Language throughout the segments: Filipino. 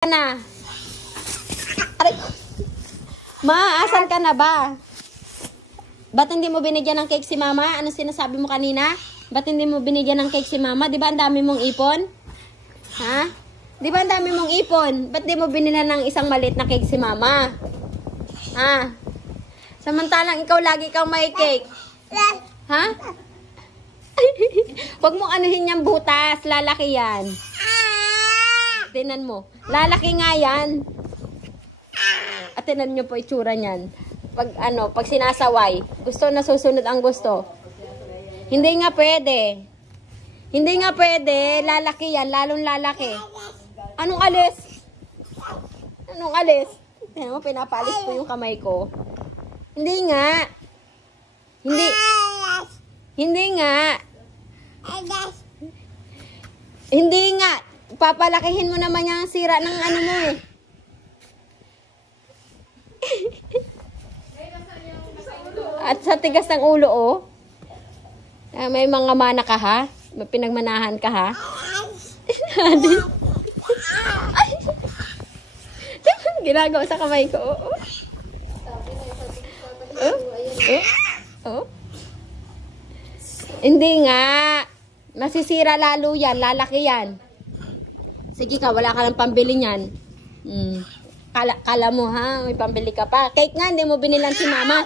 Na. Aray ko. Ma, asan ka na ba? Ba't hindi mo binigyan ng cake si mama? Ano sinasabi mo kanina? Ba't hindi mo binigyan ng cake si mama? Di ba ang dami mong ipon? Ha? Di ba ang dami mong ipon? Ba't di mo binila ng isang maliit na cake si mama? Ha? Samantalang ikaw lagi kang may cake. Ha? Huwag mong anuhin yung butas. Lalaki yan. Tinan mo. Lalaki nga yan. At tinan nyo po itsura niyan. Pag sinasaway, gusto na susunod ang gusto. Hindi nga pwede. Hindi nga pwede. Lalaki yan. Lalong lalaki. Anong alis? Anong alis? Tinan mo, pinapalis po yung kamay ko. Hindi nga. Hindi. Hindi nga. Hindi nga. Papalakihin mo naman yung sira ng ano mo eh. At sa tigas ng ulo oh. May mga mana ka ha? May pinagmanahan ka ha? Ginagawa sa kamay ko. Oh. Hindi nga. Masisira lalo yan. Lalaki yan. Sige ka, wala ka ng pambili niyan. Kala mo ha, may pambili ka pa. Cake nga, hindi mo binilan si mama.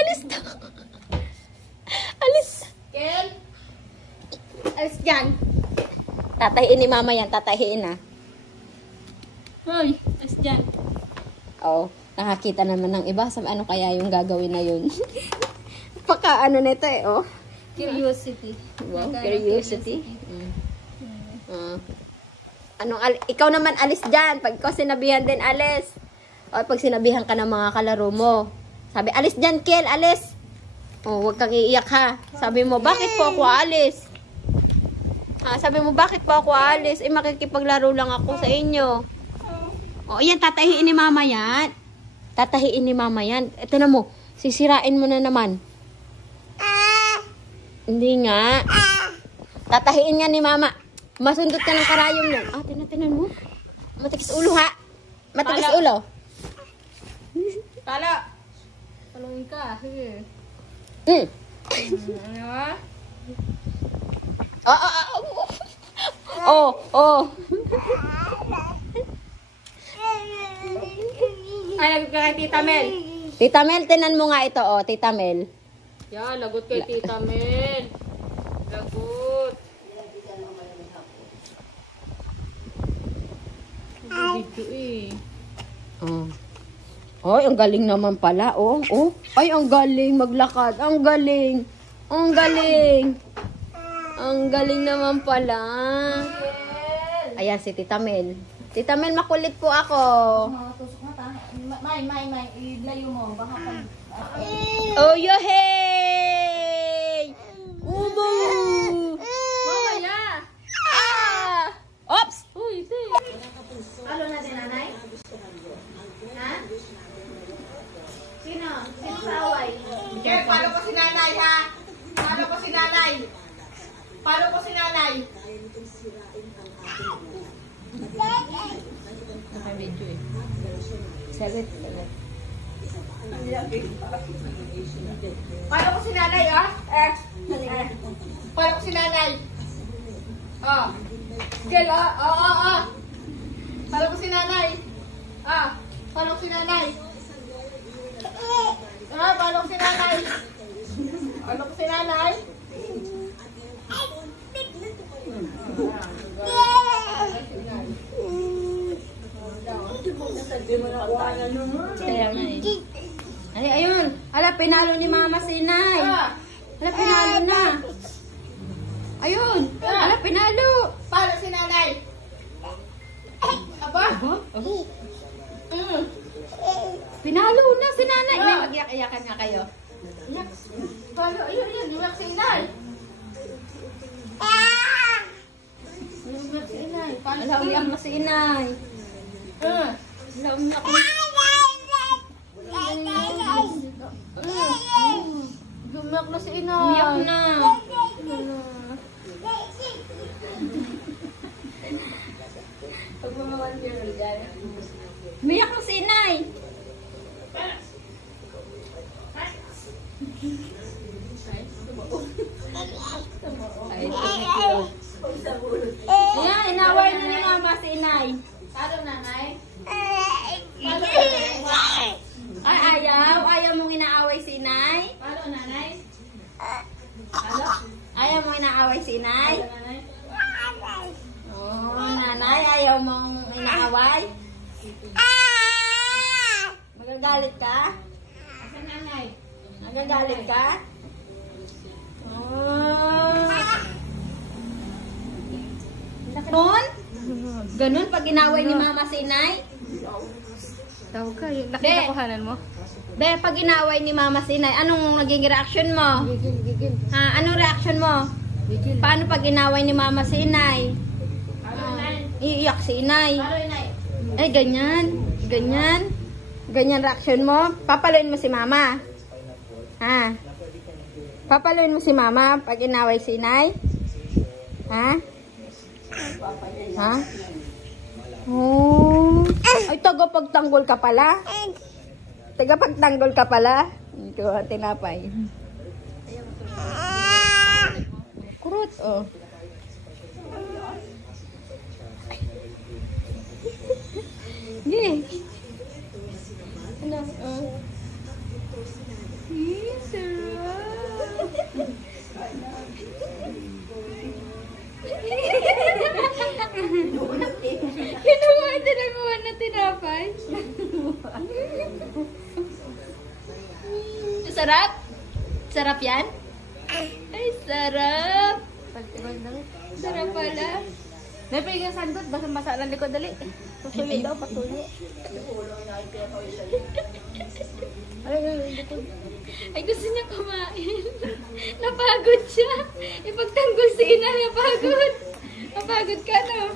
Alis daw. Alis. Ken? Alis dyan. Tatahiin ni mama yan, tatahiin ha. Hoy, alis dyan. Oo, nakakita naman ng iba. Ano kaya yung gagawin na yun? Paka ano nito eh, oh. Curiosity. Wow, curiosity. Ikaw naman alis dyan. Pag ikaw sinabihan din, alis. O pag sinabihan ka ng mga kalaro mo, sabi, alis dyan, Kel, alis. O, huwag kang iiyak ha. Sabi mo, bakit po ako alis? Sabi mo, bakit po ako alis? Makikipaglaro lang ako sa inyo. O, yan, tatahiin ni mama yan. Tatahiin ni mama yan. Ito na mo, sisirain mo na naman. Hindi nga. Tatahiin nga ni mama. Masundot ka ng karayom nun. Tinatinan mo. Matikis ulo ha. Matikis ulo. Tala. Talungin ka. Sige. Ano? Oh. Ay, lagot ka kay Tita Mel. Tita Mel, tinan mo nga ito, oh. Tita Mel. Yan, lagot kay Tita Mel. Lagot. Video eh. Ay, ang galing naman pala, oh. Ay, ang galing maglakad. Ang galing. Ang galing. Ang galing naman pala. Ayan, si Tita Mel. Tita Mel, makulit po ako. Tusok na ta. May. Ilayo mo. Baka pag... Oh, yohey! Ubo! Mamaya! Oops! Uy, ito eh. Alo na din, nanay? Ha? Sino? Sino sa away? Okay, palo ko si nanay ha? Palo ko si nanay. Palo ko si nanay. Naka-video eh. Salit. Palo ko si nanay ha? Palo ko si nanay. Kel Palo ko si nanay. Palo ko si nanay. Palo ko si nanay. Palo ko si nanay. Kaya nga eh. Ay, ayun. Ala, pinalo ni Mama si Inay. Ala, pinalo na. Ayun. Ala, pinalo. Palo si nanay. Aba? Pinalo na si Nanay. Inay, mag-iyak-iyakan nga kayo. Palo, ayun. Lumak si nanay. Lumak si nanay. Ala, umiyak na si Inay. Ala, umiyak na. Lumak na si inay. Umiyak na. Pag mga 1 year old yan. Umiyak mo si inay. Ayan, inaway na ni mama si inay. Talo nanay. Ay, ayaw mong inaaway si inay. Talo nanay. Ayaw mong inaaway si inay. Nanay. Oh, nanay, ayaw mong inaaway. Magagalit ka? Asan nanay? Nagagalit ka? Oh. Ganun? Ganun pag inaway ni mama si inay? Tawag ka, yung laki Be. na kuhanan mo. Be, pag inaway ni mama si inay, anong naging reaction mo? Gigil. Ha, anong reaction mo? Gigil. Paano pag inaway ni mama si inay? Talo nanay. Iiyak si inay. Talo inay. Ay, ganyan. Ganyan. Ganyan reaction mo. Papaluin mo si mama. Ha? Papaluin mo si mama pag inaway si inay? Ha? Ha? Oh. Ay, tagapagtanggol ka pala. Tagapagtanggol ka pala. Ito, tinapay. Kurot, oh. Gini. Ano? Oh. Kinuha din ang buwan na tinapay. Sarap? Sarap yan? Ay, sarap. Sarap pala. May pwede sandot, basa-basa lang likod dali. Patuloy daw, patuloy. Ay, gusto niya kumain. Napagod siya. Ipagtanggol si ina, napagod. Napagod ka, no?